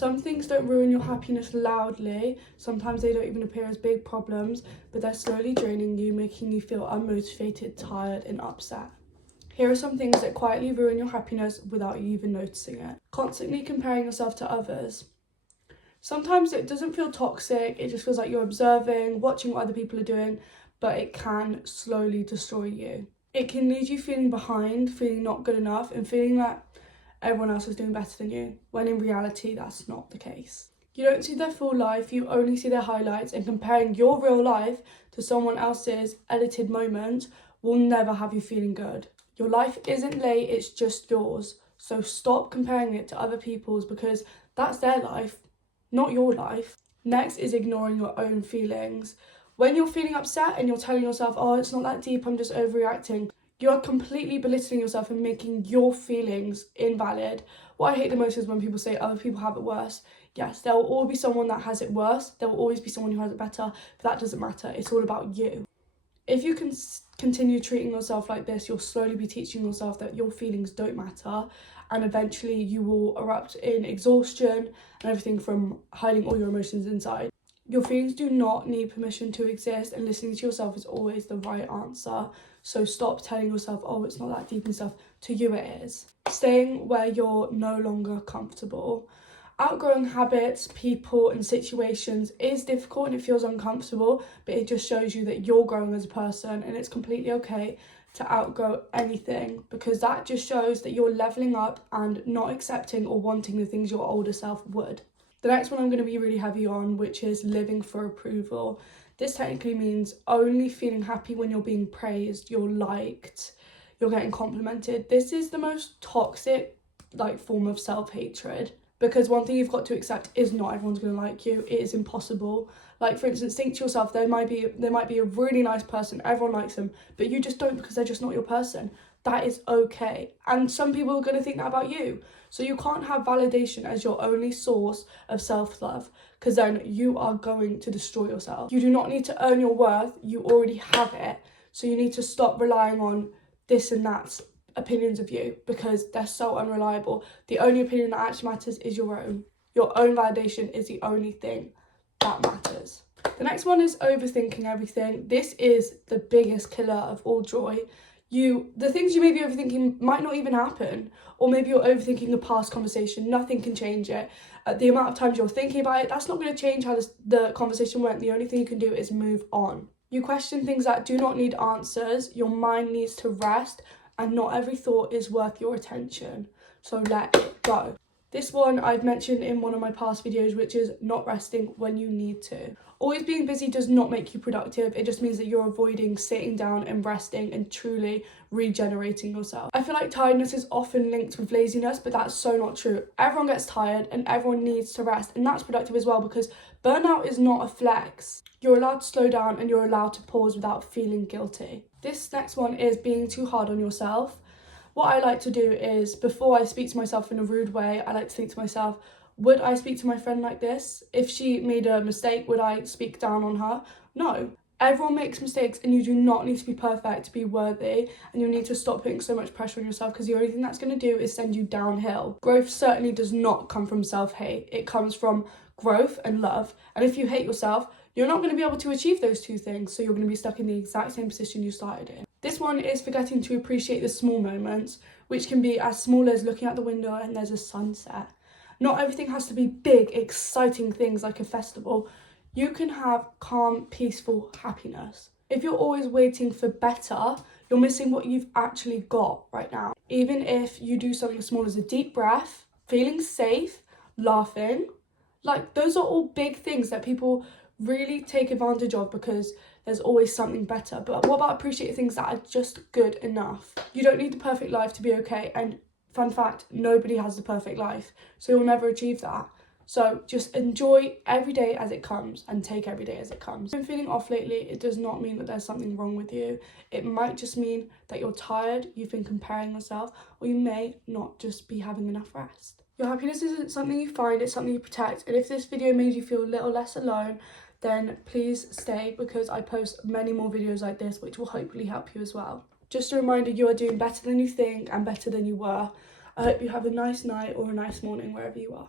Some things don't ruin your happiness loudly. Sometimes they don't even appear as big problems, but they're slowly draining you, making you feel unmotivated, tired, and upset. Here are some things that quietly ruin your happiness without you even noticing it. Constantly comparing yourself to others. Sometimes it doesn't feel toxic, it just feels like you're observing, watching what other people are doing, but it can slowly destroy you. It can leave you feeling behind, feeling not good enough, and feeling that everyone else is doing better than you, when in reality that's not the case. You don't see their full life, you only see their highlights, and comparing your real life to someone else's edited moment will never have you feeling good. Your life isn't late, it's just yours. So stop comparing it to other people's, because that's their life, not your life. Next is ignoring your own feelings. When you're feeling upset and you're telling yourself, oh, it's not that deep, I'm just overreacting, you are completely belittling yourself and making your feelings invalid. What I hate the most is when people say other people have it worse. Yes, there will always be someone that has it worse. There will always be someone who has it better, but that doesn't matter. It's all about you. If you can continue treating yourself like this, you'll slowly be teaching yourself that your feelings don't matter, and eventually you will erupt in exhaustion and everything from hiding all your emotions inside. Your feelings do not need permission to exist, and listening to yourself is always the right answer. So stop telling yourself, oh, it's not that deep and stuff. To you it is. Staying where you're no longer comfortable. Outgrowing habits, people and situations is difficult and it feels uncomfortable, but it just shows you that you're growing as a person, and it's completely okay to outgrow anything, because that just shows that you're leveling up and not accepting or wanting the things your older self would. The next one I'm going to be really heavy on, which is living for approval. This technically means only feeling happy when you're being praised, you're liked, you're getting complimented. This is the most toxic form of self-hatred, because one thing you've got to accept is not everyone's going to like you. It is impossible. Like, for instance, think to yourself, there might be a really nice person, everyone likes them, but you just don't, because they're just not your person. That is okay. And some people are going to think that about you. So you can't have validation as your only source of self-love, because then you are going to destroy yourself. You do not need to earn your worth. You already have it. So you need to stop relying on this and that opinions of you, because they're so unreliable. The only opinion that actually matters is your own. Your own validation is the only thing that matters. The next one is overthinking everything. This is the biggest killer of all joy. The things you may be overthinking might not even happen, or maybe you're overthinking a past conversation. Nothing can change it. The amount of times you're thinking about it, that's not going to change how the conversation went. The only thing you can do is move on. You question things that do not need answers. Your mind needs to rest, and not every thought is worth your attention. So let it go. This one I've mentioned in one of my past videos, which is not resting when you need to. Always being busy does not make you productive. It just means that you're avoiding sitting down and resting and truly regenerating yourself. I feel like tiredness is often linked with laziness, but that's so not true. Everyone gets tired and everyone needs to rest, and that's productive as well, because burnout is not a flex. You're allowed to slow down and you're allowed to pause without feeling guilty. This next one is being too hard on yourself. What I like to do is, before I speak to myself in a rude way, I like to think to myself, would I speak to my friend like this? If she made a mistake, would I speak down on her? No. Everyone makes mistakes, and you do not need to be perfect to be worthy, and you need to stop putting so much pressure on yourself, because the only thing that's going to do is send you downhill. Growth certainly does not come from self-hate. It comes from growth and love, and if you hate yourself, you're not going to be able to achieve those two things, so you're going to be stuck in the exact same position you started in. This one is forgetting to appreciate the small moments, which can be as small as looking out the window and there's a sunset. Not everything has to be big, exciting things like a festival. You can have calm, peaceful happiness. If you're always waiting for better, you're missing what you've actually got right now. Even if you do something as small as a deep breath, feeling safe, laughing, those are all big things that people really take advantage of, because there's always something better. But what about appreciating things that are just good enough? You don't need the perfect life to be okay, and fun fact, nobody has the perfect life, so you'll never achieve that. So just enjoy every day as it comes and take every day as it comes. If you've been feeling off lately, it does not mean that there's something wrong with you. It might just mean that you're tired, you've been comparing yourself, or you may not just be having enough rest. Your happiness isn't something you find, it's something you protect. And if this video made you feel a little less alone, then please stay, because I post many more videos like this which will hopefully help you as well. Just a reminder, you are doing better than you think and better than you were. I hope you have a nice night or a nice morning wherever you are.